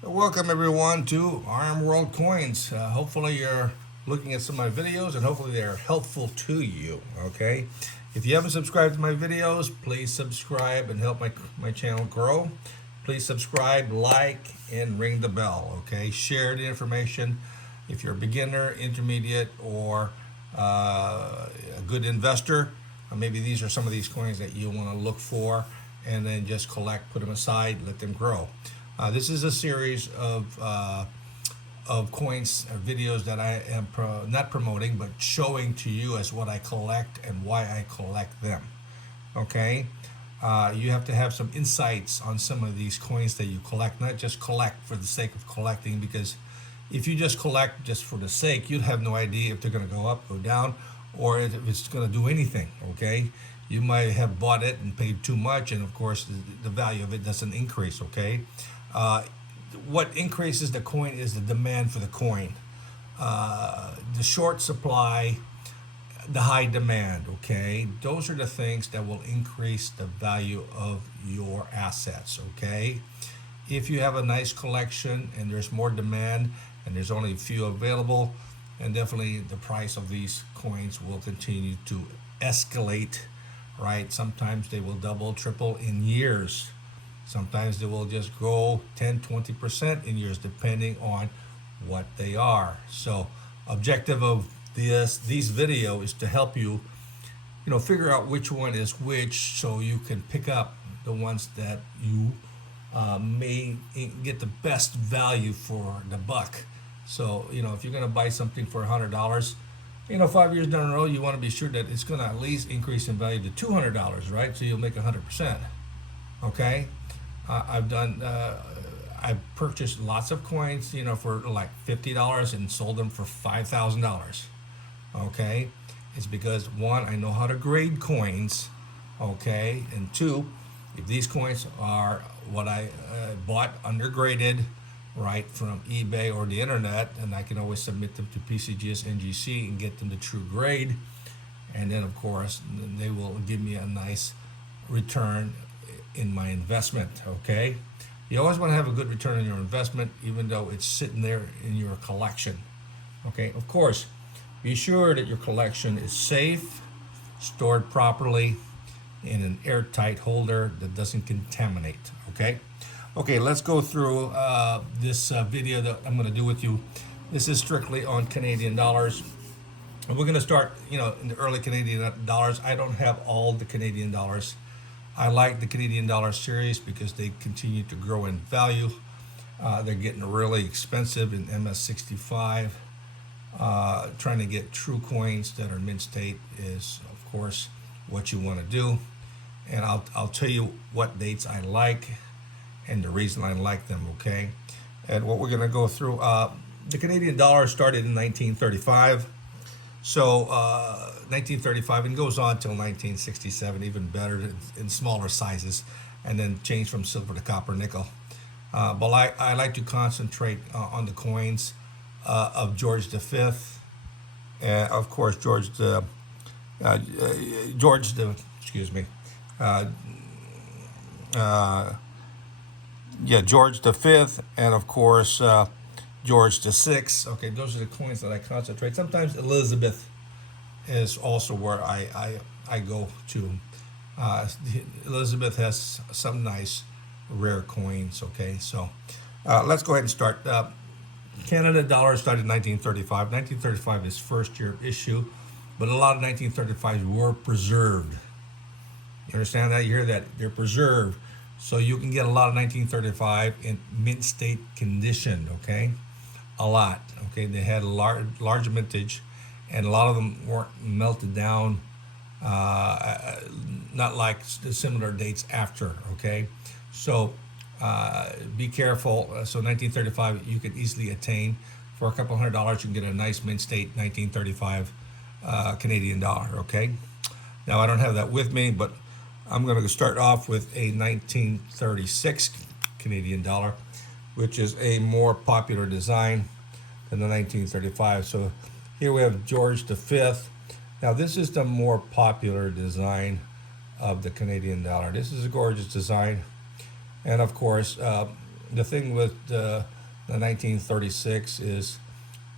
Welcome everyone to RMworldcoins. Hopefully you're looking at some of my videos and hopefully they're helpful to you. Okay, if you haven't subscribed to my videos, please subscribe and help my channel grow. Please subscribe, like, and ring the bell. Okay, share the information. If you're a beginner, intermediate, or a good investor, maybe these are some of these coins that you want to look for and then just collect, put them aside, let them grow. This is a series of coins videos that I am not promoting but showing to you as what I collect and why I collect them. Okay, you have to have some insights on some of these coins that you collect, not just collect for the sake of collecting, because if you just collect just for the sake, you'd have no idea if they're going to go up, go down, or if it's going to do anything. Okay, you might have bought it and paid too much, and of course the value of it doesn't increase. Okay, uh, what increases the coin is the demand for the coin, the short supply, the high demand. Okay, those are the things that will increase the value of your assets. Okay, if you have a nice collection and there's more demand and there's only a few available, and definitely the price of these coins will continue to escalate. Right, sometimes they will double, triple in years. Sometimes they will just grow 10, 20% in years, depending on what they are. So, objective of these video is to help you, figure out which one is which, so you can pick up the ones that you may get the best value for the buck. So, if you're going to buy something for $100, 5 years down the road, you want to be sure that it's going to at least increase in value to $200, right? So you'll make 100%. Okay, I've purchased lots of coins, for like $50 and sold them for $5,000. Okay, it's because one, I know how to grade coins. Okay, and two, if these coins are what I bought undergraded, right, from eBay or the internet, and I can always submit them to PCGS NGC and get them to true grade, and then of course they will give me a nice return in my investment. Okay, you always want to have a good return on your investment, even though it's sitting there in your collection. Okay, of course, be sure that your collection is safe, stored properly in an airtight holder that doesn't contaminate. Okay, let's go through this video that I'm going to do with you. This is strictly on Canadian dollars. And we're going to start, in the early Canadian dollars. I don't have all the Canadian dollars. I like the Canadian dollar series because they continue to grow in value. They're getting really expensive in MS65. Trying to get true coins that are mint state is, of course, what you want to do. And I'll tell you what dates I like and the reason I like them. Okay, and what we're going to go through. The Canadian dollar started in 1935. So 1935 and goes on till 1967, even better in smaller sizes, and then changed from silver to copper, nickel. But I like to concentrate on the coins of George V, and of course excuse me, uh, uh, George V, and of course George VI. Okay, those are the coins that I concentrate. Sometimes Elizabeth is also where I go to. Elizabeth has some nice rare coins. Okay, so let's go ahead and start. Canada dollar started in 1935. 1935 is first year issue, but a lot of 1935s were preserved. You understand that? You hear that? They're preserved. So you can get a lot of 1935 in mint state condition. Okay, a lot. Okay, they had a large mintage, and a lot of them weren't melted down. Not like the similar dates after. Okay, so be careful. So 1935 you can easily attain for a couple $100. You can get a nice mint state 1935 Canadian dollar. Okay, now I don't have that with me, but I'm going to start off with a 1936 Canadian dollar, which is a more popular design than the 1935. So here we have George V. Now this is the more popular design of the Canadian dollar. This is a gorgeous design, and of course the thing with the 1936 is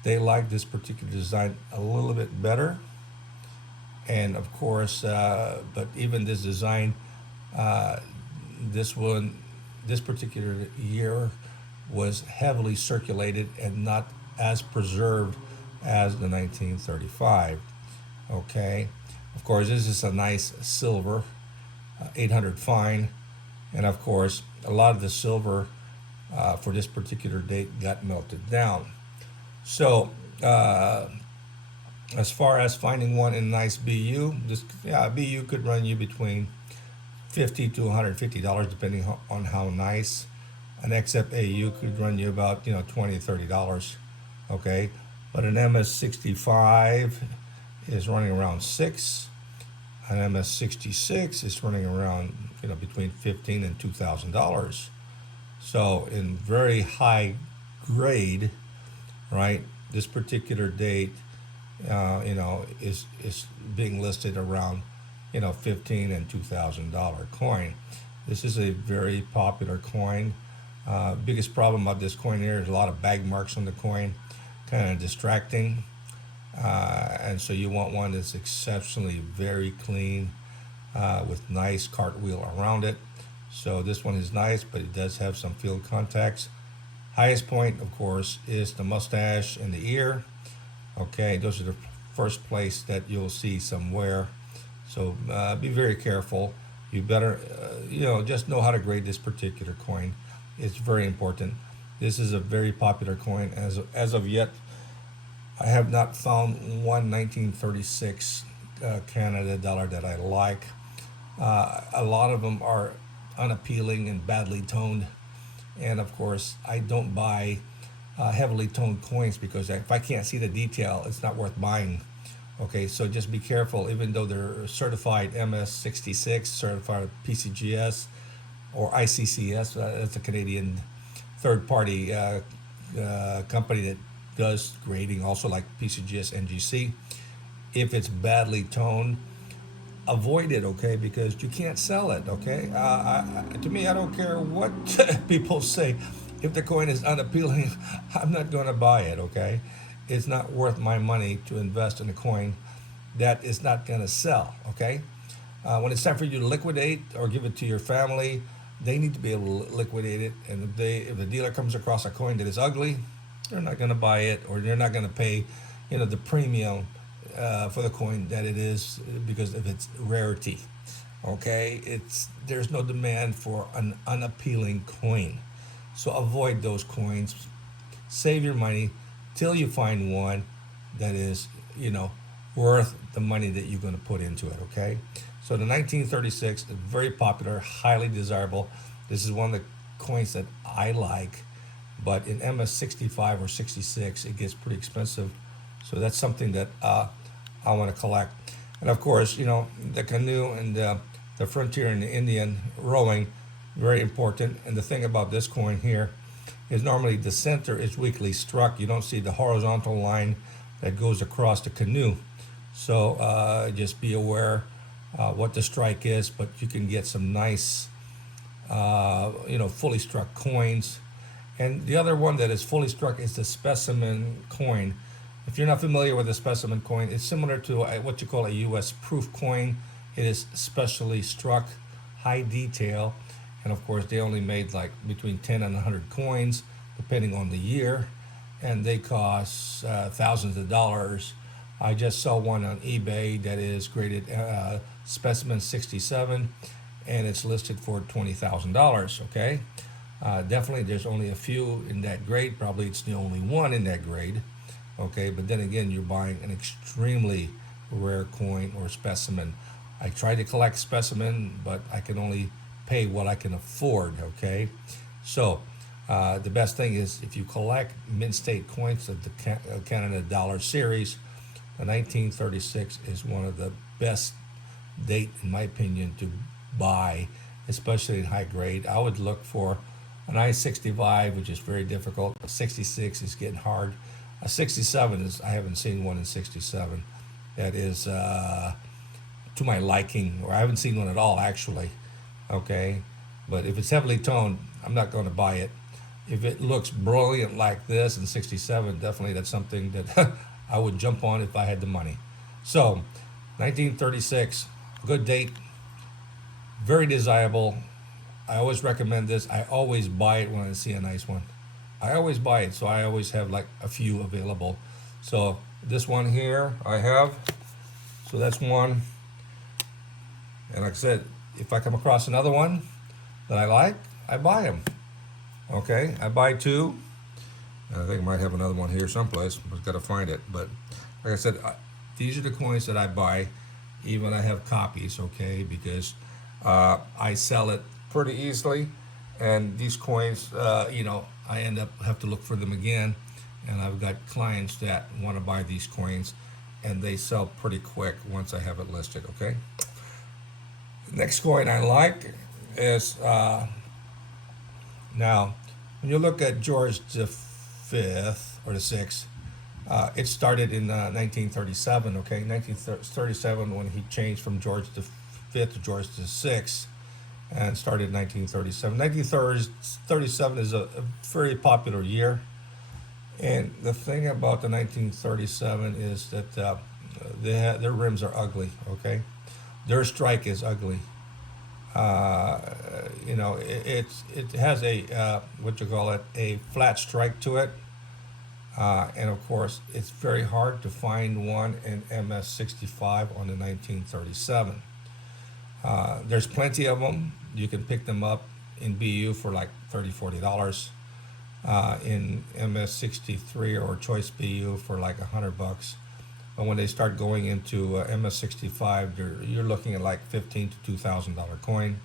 they like this particular design a little bit better. And of course, but even this design, uh, this one, this particular year was heavily circulated and not as preserved as the 1935. Okay, of course, this is a nice silver, 800 fine, and of course, a lot of the silver for this particular date got melted down. So, as far as finding one in a nice BU, this BU could run you between $50 to $150 depending on how nice. An XFAU could run you about $20 to $30. Okay, but an MS65 is running around six. An MS66 is running around between $15 and $2,000. So in very high grade, right? This particular date, is being listed around, 15 and $2,000 coin. This is a very popular coin. Biggest problem about this coin here is a lot of bag marks on the coin, kind of distracting. And so you want one that's exceptionally very clean, with nice cartwheel around it. So this one is nice, but it does have some field contacts. Highest point, of course, is the mustache and the ear. Okay, those are the first place that you'll see some wear. So be very careful. You better, just know how to grade this particular coin. It's very important. This is a very popular coin. As of yet, I have not found one 1936 Canada dollar that I like. A lot of them are unappealing and badly toned. And of course, I don't buy heavily toned coins because if I can't see the detail, it's not worth buying. Okay, so just be careful. Even though they're certified MS66, certified PCGS, or ICCS, that's a Canadian third-party company that does grading, also like PCGS, NGC. If it's badly toned, avoid it, okay? Because you can't sell it, okay? To me, I don't care what people say. If the coin is unappealing, I'm not going to buy it, okay? It's not worth my money to invest in a coin that is not going to sell, okay? When it's time for you to liquidate or give it to your family, they need to be able to liquidate it. And if the dealer comes across a coin that is ugly, they're not going to buy it, or they're not going to pay, the premium for the coin that it is because of its rarity. Okay, there's no demand for an unappealing coin, so avoid those coins. Save your money till you find one that is, worth the money that you're going to put into it. Okay, so the 1936 is very popular, highly desirable. This is one of the coins that I like, but in MS65 or 66, it gets pretty expensive. So that's something that I want to collect. And of course, the canoe and the frontier and the Indian rowing, very important. And the thing about this coin here is normally the center is weakly struck. You don't see the horizontal line that goes across the canoe. So just be aware what the strike is, but you can get some nice, fully struck coins. And the other one that is fully struck is the specimen coin. If you're not familiar with a specimen coin, it's similar to what you call a U.S. proof coin. It is specially struck, high detail, and of course they only made like between 10 and 100 coins, depending on the year, and they cost thousands of dollars. I just saw one on eBay that is graded specimen 67, and it's listed for $20,000. Okay, definitely there's only a few in that grade. Probably it's the only one in that grade. Okay, but then again, you're buying an extremely rare coin or specimen. I try to collect specimen, but I can only pay what I can afford. Okay, so the best thing is if you collect mint state coins of the Canada dollar series, the 1936 is one of the best date, in my opinion, to buy, especially in high grade. I would look for an I-65, which is very difficult. A 66 is getting hard. A 67 is, I haven't seen one in 67 that is to my liking, or I haven't seen one at all actually. Okay, but if it's heavily toned, I'm not going to buy it. if it looks brilliant like this in 67, definitely that's something that I would jump on if I had the money. So 1936, good date, very desirable. I always recommend this. I always buy it when I see a nice one. I always buy it, so I always have like a few available. So this one here I have, so that's one. And like I said, if I come across another one that I like, I buy them. Okay, I buy two. I think I might have another one here someplace. I've got to find it. But like I said, these are the coins that I buy. Even I have copies, okay, because I sell it pretty easily. And these coins, I end up have to look for them again. And I've got clients that want to buy these coins, and they sell pretty quick once I have it listed, okay? Next coin I like is, now, when you look at George the Fifth or the Sixth, it started in 1937. Okay, 1937 when he changed from George the Fifth to George the Sixth, and started in 1937. 1937 is a very popular year, and the thing about the 1937 is that their rims are ugly. Okay, their strike is ugly. It has a what you call it, a flat strike to it, and of course it's very hard to find one in MS65 on the 1937. There's plenty of them. You can pick them up in BU for like $30-$40. In MS63 or Choice BU for like $100. But when they start going into MS65, you're looking at like $1,500 to $2,000 coin.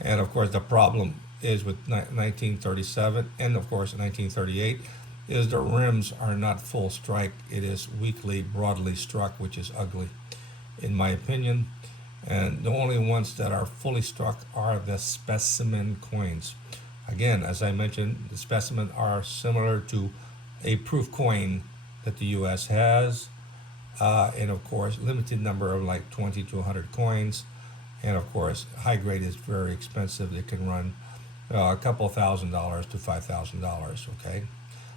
And of course, the problem is with 1937 and of course 1938 is the rims are not full strike. It is weakly, broadly struck, which is ugly, in my opinion. And the only ones that are fully struck are the specimen coins. Again, as I mentioned, the specimen are similar to a proof coin that the U.S. has. And of course, limited number of like 20 to 100 coins. And of course, high grade is very expensive. It can run a couple $1,000s to $5,000. Okay,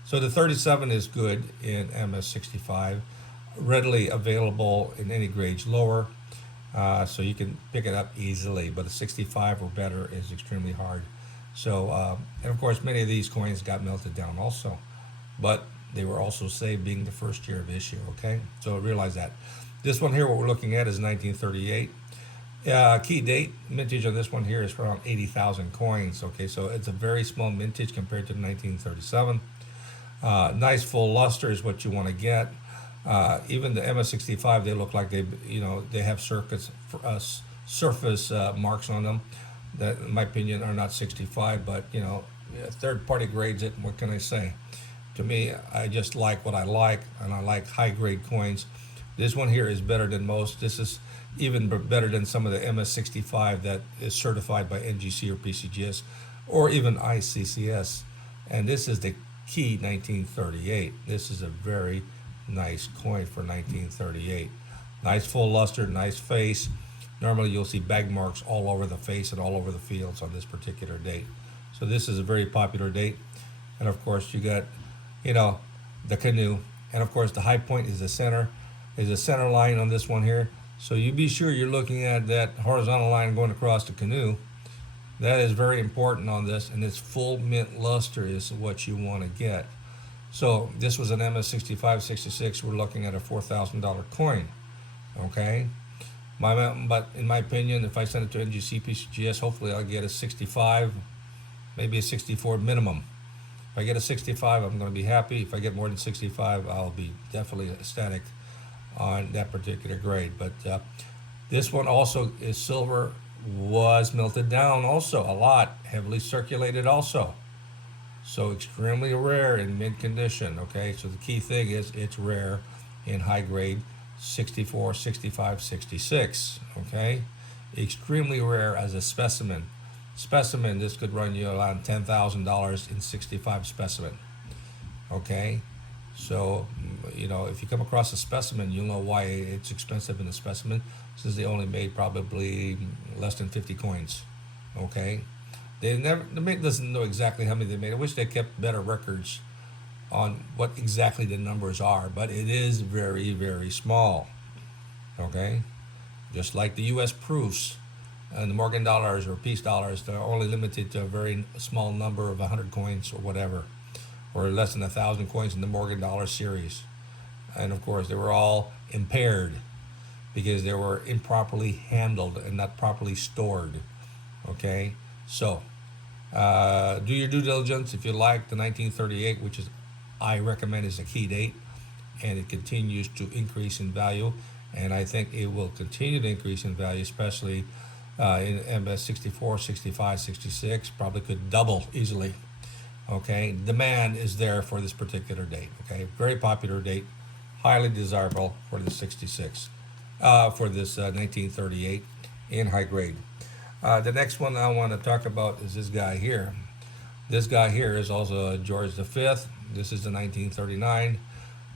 so the 37 is good in MS65, readily available in any grades lower, so you can pick it up easily. But the 65 or better is extremely hard. So, and of course, many of these coins got melted down also, but they were also saved being the first year of issue, okay? So realize that. This one here, what we're looking at is 1938. Key date, mintage on this one here is around 80,000 coins, okay? So it's a very small mintage compared to 1937. Nice full luster is what you want to get. Even the MS65, they look like they have surface marks on them that, in my opinion, are not 65, but third-party grades it. What can I say? To me, I just like what I like, and I like high-grade coins. This one here is better than most. This is even better than some of the MS65 that is certified by NGC or PCGS, or even ICCS. And this is the key 1938. This is a very nice coin for 1938. Nice full luster, nice face. Normally you'll see bag marks all over the face and all over the fields on this particular date. So this is a very popular date. And of course you got, the canoe. And of course the high point is the center line on this one here. So you be sure you're looking at that horizontal line going across the canoe. That is very important on this, and its full mint luster is what you want to get. So this was an MS65, 66. We're looking at a $4,000 coin, okay? But in my opinion, if I send it to NGC, PCGS, hopefully I'll get a 65, maybe a 64 minimum. If I get a 65, I'm going to be happy. If I get more than 65, I'll be definitely ecstatic on that particular grade. But this one also is silver, was melted down also a lot, heavily circulated also. So extremely rare in mint condition, okay? So the key thing is it's rare in high grade 64, 65, 66, okay? Extremely rare as a specimen. Specimen, this could run you around $10,000 in 65 specimen, okay? So, if you come across a specimen, you'll know why it's expensive in a specimen, since they only made probably less than 50 coins, okay? The Mint doesn't know exactly how many they made. I wish they kept better records on what exactly the numbers are, but it is very, very small. Okay, just like the U.S. proofs and the Morgan dollars or peace dollars, they're only limited to a very small number of 100 coins or whatever, or less than 1,000 coins in the Morgan dollar series. And of course, they were all impaired because they were improperly handled and not properly stored. Okay, so do your due diligence if you like the 1938, which is I recommend is a key date, and it continues to increase in value, and I think it will continue to increase in value, especially in MS 64, 65, 66, probably could double easily. Okay, demand is there for this particular date. Okay, very popular date, highly desirable for the 66, for this 1938 in high grade. The next one I want to talk about is this guy here. This guy here is also George V. This is the 1939,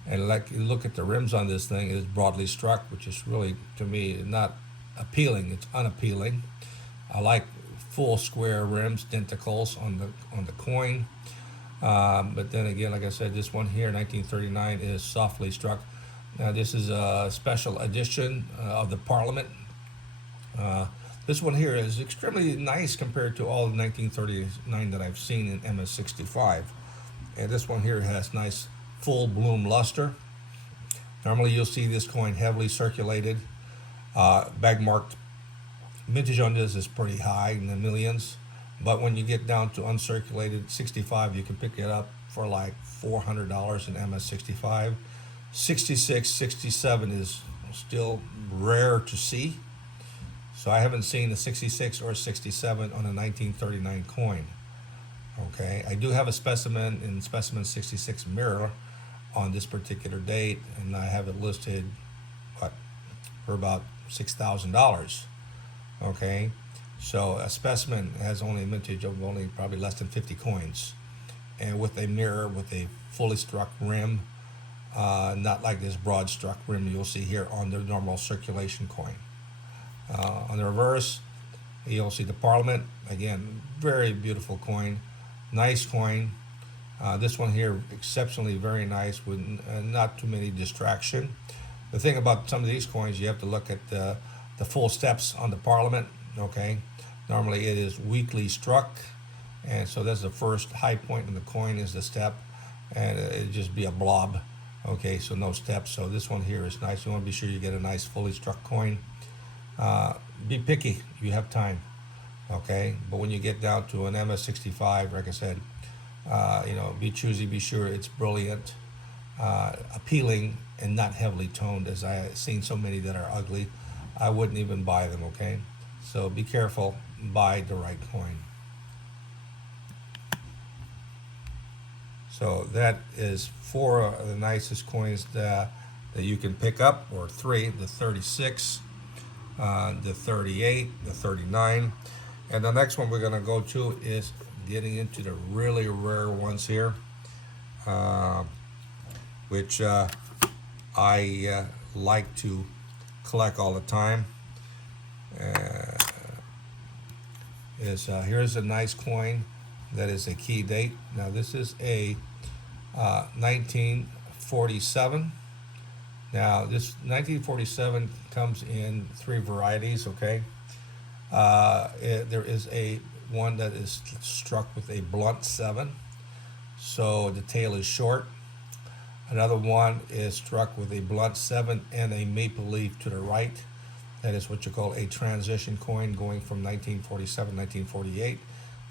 and like you look at the rims on this thing, it's broadly struck, which is really to me not appealing. It's unappealing. I like full square rims, denticles on the coin. But then again, like I said, this one here, 1939, is softly struck. Now this is a special edition of the Parliament. This one here is extremely nice compared to all the 1939 that I've seen in MS65. And this one here has nice full bloom luster. Normally you'll see this coin heavily circulated. Bag marked vintage on this is pretty high in the millions. But when you get down to uncirculated 65, you can pick it up for like $400 in MS65. 66, 67 is still rare to see. So I haven't seen a 66 or 67 on a 1939 coin. Okay, I do have a specimen in specimen 66 mirror on this particular date, and I have it listed for about $6,000. Okay, so a specimen has only a mintage of only probably less than 50 coins, and with a mirror with a fully struck rim, not like this broad struck rim you'll see here on the normal circulation coin. On the reverse, you'll see the Parliament. Again, very beautiful coin, nice coin. This one here, exceptionally very nice with not too many distraction. The thing about some of these coins, you have to look at the full steps on the Parliament. Okay, normally it is weakly struck, and so that's the first high point in the coin is the step, and it'd just be a blob. Okay, so no steps. So this one here is nice. You want to be sure you get a nice fully struck coin. Be picky if you have time, okay? But when you get down to an MS65, like I said, be choosy, be sure it's brilliant, appealing, and not heavily toned, as I've seen so many that are ugly. I wouldn't even buy them, okay? So be careful, buy the right coin. So that is four of the nicest coins that you can pick up, or three, the 36, the 38, the 39. And the next one we're going to go to is getting into the really rare ones here, which I like to collect all the time. Here's a nice coin that is a key date. Now this is a 1947. Now this 1947 comes in three varieties, okay? There is a one that is struck with a blunt 7, so the tail is short. Another one is struck with a blunt 7 and a maple leaf to the right. That is what you call a transition coin going from 1947 1948.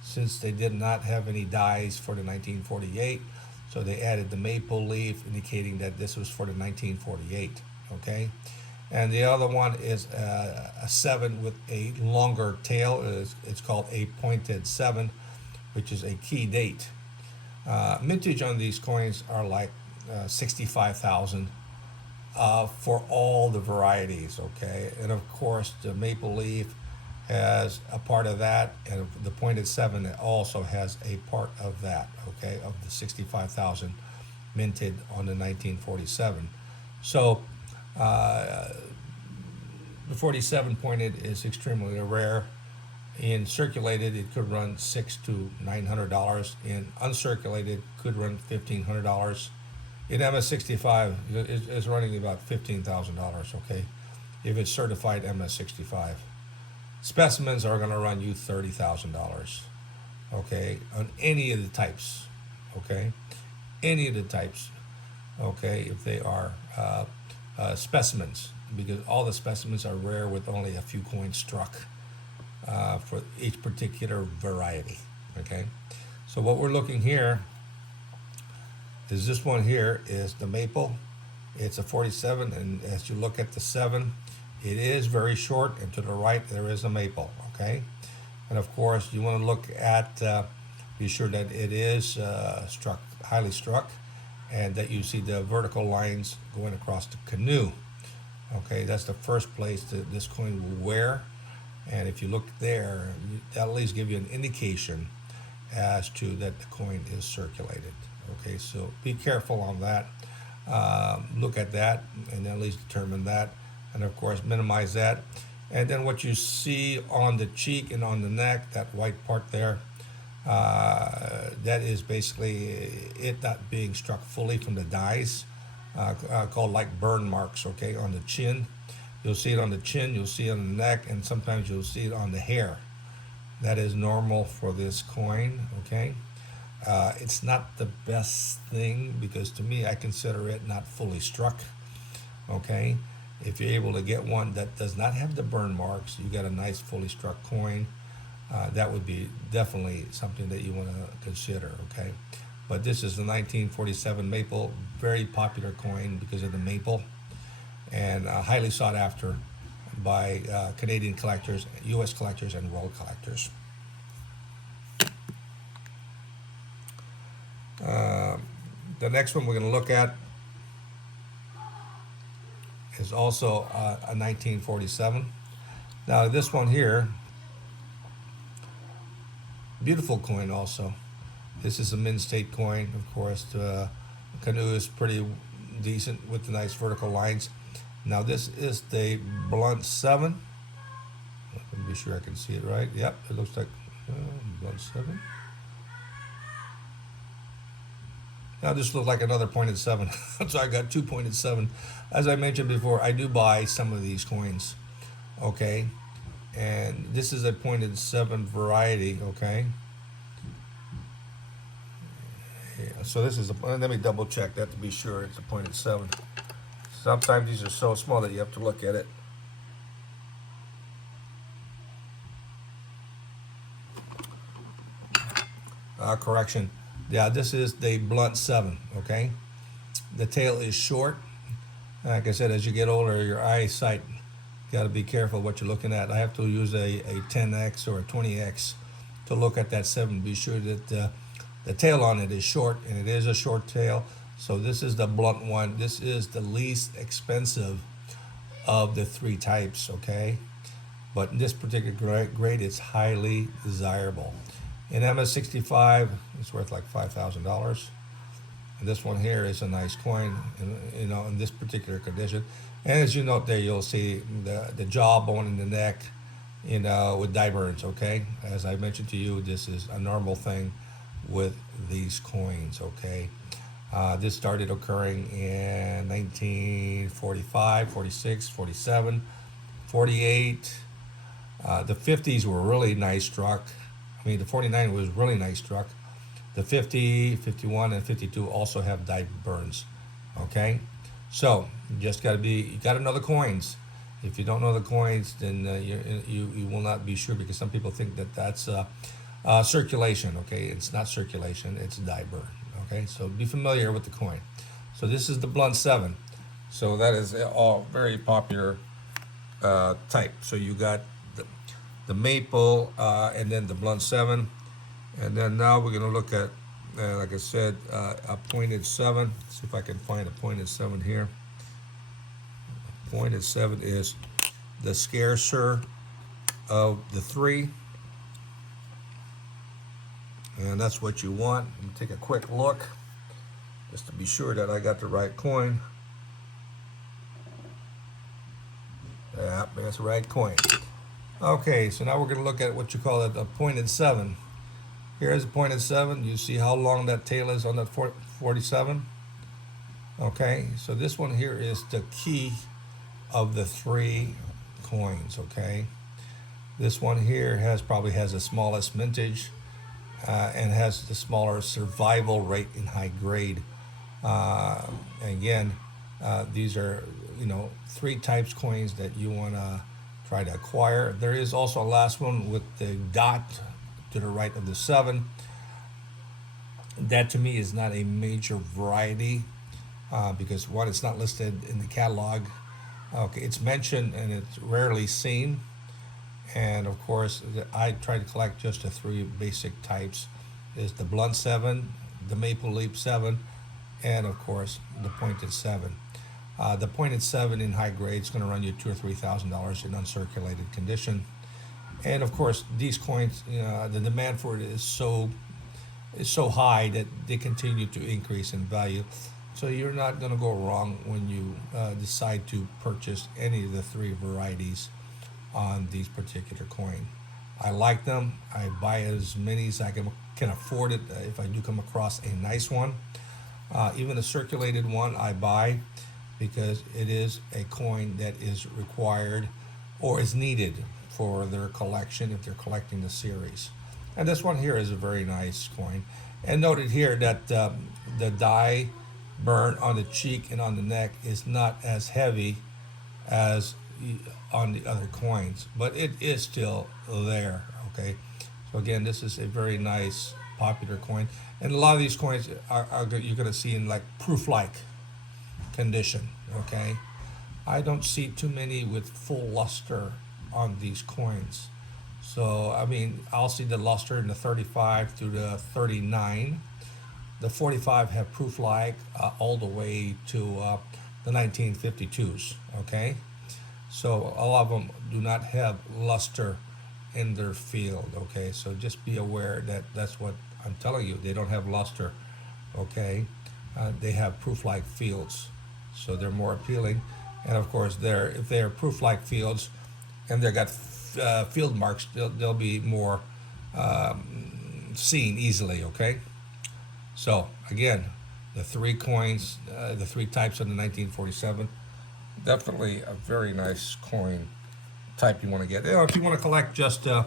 Since they did not have any dies for the 1948, so they added the maple leaf, indicating that this was for the 1948, okay? And the other one is a 7 with a longer tail. It's called a pointed 7, which is a key date. Mintage on these coins are like 65,000 for all the varieties, okay? And of course, the maple leaf has a part of that, and the pointed 7 also has a part of that, okay, of the 65,000 minted on the 1947. So the 47 pointed is extremely rare, In circulated, it could run $600 to $900. In uncirculated, could run $1,500. In MS65, it's running about $15,000. Okay, if it's certified MS65. Specimens are going to run you $30,000. Okay, on any of the types. Okay, any of the types. Okay, if they are specimens, because all the specimens are rare with only a few coins struck for each particular variety. Okay, so what we're looking here is this one here is the maple. It's a 47, and as you look at the 7, it is very short, and to the right there is a maple. Okay, and of course you want to look at be sure that it is struck, highly struck, and that you see the vertical lines going across the canoe. Okay, that's the first place that this coin will wear, and if you look there, that'll at least give you an indication as to that the coin is circulated. Okay, so be careful on that. Look at that, and then at least determine that, and of course minimize that. And then what you see on the cheek and on the neck, that white part there, that is basically it not being struck fully from the dies, called like burn marks. Okay, on the chin, you'll see it on the chin, you'll see it on the neck, and sometimes you'll see it on the hair. That is normal for this coin. Okay, it's not the best thing, because to me I consider it not fully struck. Okay, if you're able to get one that does not have the burn marks, you get a nice fully struck coin. That would be definitely something that you want to consider. Okay, but this is the 1947 maple, very popular coin because of the maple, and highly sought after by Canadian collectors, U.S. collectors, and world collectors. The next one we're going to look at is also a 1947. Now this one here, beautiful coin also. This is a Mint State coin, of course. The canoe is pretty decent with the nice vertical lines. Now this is the blunt 7. Let me be sure I can see it right. Yep, it looks like blunt 7. Now this looks like another pointed 7. So I got 2 pointed 7. As I mentioned before, I do buy some of these coins. Okay, and this is a pointed 7 variety. Okay, yeah, so this is a, let me double check that to be sure it's a pointed 7. Sometimes these are so small that you have to look at it. Correction. Yeah, this is the blunt 7. Okay, the tail is short. Like I said, as you get older, your eyesight, got to be careful what you're looking at. I have to use a 10x or a 20x to look at that 7. Be sure that the tail on it is short, and it is a short tail. So this is the blunt one. This is the least expensive of the 3 types. Okay, but in this particular grade, it's highly desirable. In MS65, it's worth like $5,000. And this one here is a nice coin, in this particular condition. And as you note there, you'll see the jawbone in the neck, with dye burns. Okay, as I mentioned to you, this is a normal thing with these coins. Okay, this started occurring in 1945, 46, 47, 48. The 50s were really nice struck. I mean, the 49 was really nice struck. The 50, 51, and 52 also have dye burns. Okay, so you got to know the coins. If you don't know the coins, then you will not be sure, because some people think that that's circulation. Okay, it's not circulation, it's dye burn. Okay, so be familiar with the coin. So this is the blunt 7. So that is all very popular type. So you got the maple, and then the blunt 7, and then now we're going to look at, like I said, a pointed 7. Let's see if I can find a pointed 7 here. A pointed 7 is the scarcer of the 3, and that's what you want. Let me take a quick look just to be sure that I got the right coin. Yeah, that's the right coin. Okay, so now we're going to look at what you call a pointed 7. Here's a pointed 7. You see how long that tail is on that 47? Okay, so this one here is the key of the 3 coins, okay? This one here probably has the smallest mintage and has the smaller survival rate in high grade. Again, these are 3 types coins that you want to try to acquire. There is also a last one with the dot to the right of the 7. That to me is not a major variety because one, it's not listed in the catalog. Okay, it's mentioned and it's rarely seen. And of course, I try to collect just the 3 basic types: is the blunt 7, the maple leaf 7, and of course the pointed 7. The pointed 7 in high grade is going to run you $2,000 or $3,000 in uncirculated condition. And of course, these coins, the demand for it is so high that they continue to increase in value. So you're not going to go wrong when you decide to purchase any of the 3 varieties on these particular coin. I like them. I buy as many as I can afford it if I do come across a nice one. Even a circulated one I buy because it is a coin that is required or is needed for their collection if they're collecting the series. And this one here is a very nice coin. And noted here that the dye burn on the cheek and on the neck is not as heavy as on the other coins, but it is still there. Okay, so again, this is a very nice popular coin, and a lot of these coins are you're going to see in like proof-like condition. Okay, I don't see too many with full luster on these coins. So I mean, I'll see the luster in the 35 through the 39. The 45 have proof-like all the way to the 1952s. Okay. So a lot of them do not have luster in their field, okay? So just be aware that that's what I'm telling you. They don't have luster, okay? They have proof-like fields, so they're more appealing. And of course, if they're proof-like fields and they've got field marks, they'll be more seen easily, okay? So again, the 3 coins, the 3 types of the 1947. Definitely a very nice coin type you want to get. If you want to collect just the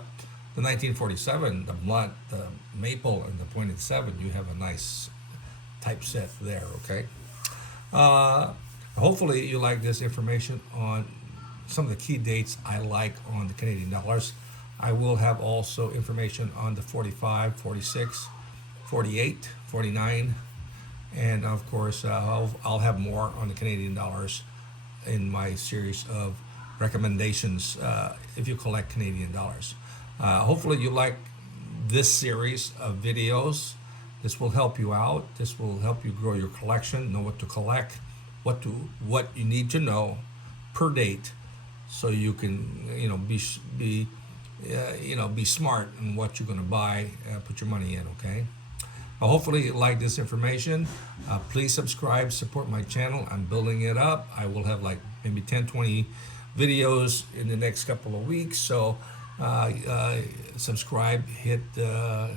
1947, the blunt, the maple, and the pointed 7, you have a nice typeset there, okay? Hopefully you like this information on some of the key dates I like on the Canadian dollars. I will have also information on the 45, 46, 48, 49, and of course I'll have more on the Canadian dollars in my series of recommendations if you collect Canadian dollars. Hopefully you like this series of videos. This will help you out. This will help you grow your collection, know what to collect, what you need to know per date, so you can be smart in what you're going to buy, put your money in. Okay. Hopefully you like this information. Please subscribe, support my channel. I'm building it up. I will have like maybe 10, 20 videos in the next couple of weeks. So subscribe, hit the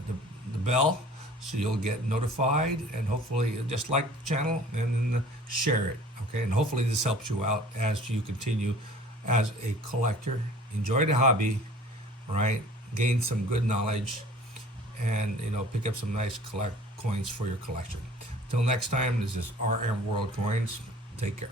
bell so you'll get notified, and hopefully just like the channel and share it. Okay, and hopefully this helps you out as you continue as a collector. Enjoy the hobby, right? Gain some good knowledge, and pick up some nice coins for your collection. Till next time, this is RM World Coins. Take care.